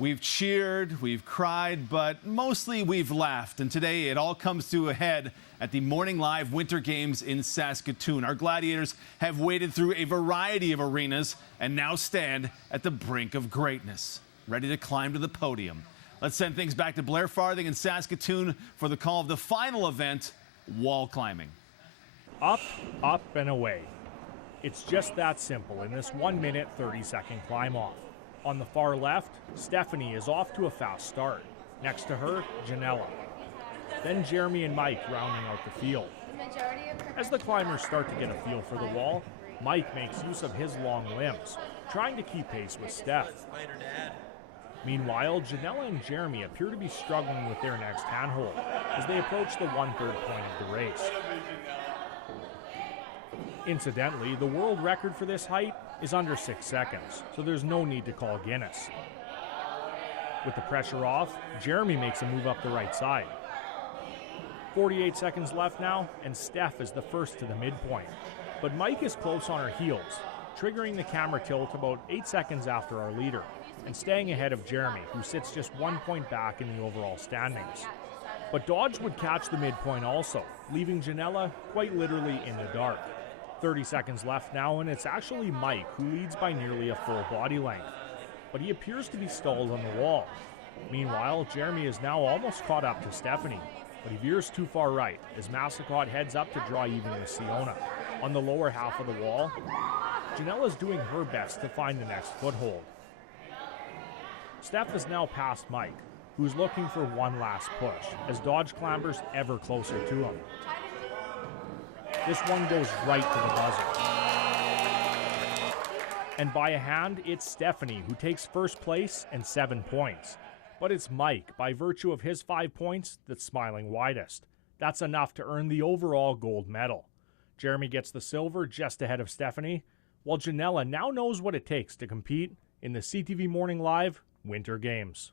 We've cheered, we've cried, but mostly we've laughed. And today it all comes to a head at the Morning Live Winter Games in Saskatoon. Our Gladiators have waded through a variety of arenas and now stand at the brink of greatness, ready to climb to the podium. Let's send things back to Blair Farthing in Saskatoon for the call of the final event, wall climbing. Up, up, and away. It's just that simple in this 1 minute, 30-second climb off. On the far left, Stephanie is off to a fast start. Next to her, Janella. Then Jeremy and Mike rounding out the field. As the climbers start to get a feel for the wall, Mike makes use of his long limbs, trying to keep pace with Steph. Meanwhile, Janella and Jeremy appear to be struggling with their next handhold as they approach the 1/3 point of the race. Incidentally, the world record for this height is under 6 seconds, so there's no need to call Guinness. With the pressure off, Jeremy makes a move up the right side. 48 seconds left now, and Steph is the first to the midpoint. But Mike is close on her heels, triggering the camera tilt about 8 seconds after our leader, and staying ahead of Jeremy, who sits just 1 point back in the overall standings. But Dodge would catch the midpoint also, leaving Janella quite literally in the dark. 30 seconds left now, and it's actually Mike who leads by nearly a full body length. But he appears to be stalled on the wall. Meanwhile, Jeremy is now almost caught up to Stephanie, but he veers too far right as Massicot heads up to draw even with Siona. On the lower half of the wall, Janella's doing her best to find the next foothold. Steph is now past Mike, who's looking for one last push as Dodge clambers ever closer to him. This one goes right to the buzzer. And by a hand, it's Stephanie who takes first place and 7 points. But it's Mike, by virtue of his 5 points, that's smiling widest. That's enough to earn the overall gold medal. Jeremy gets the silver just ahead of Stephanie, while Janella now knows what it takes to compete in the CTV Morning Live Winter Games.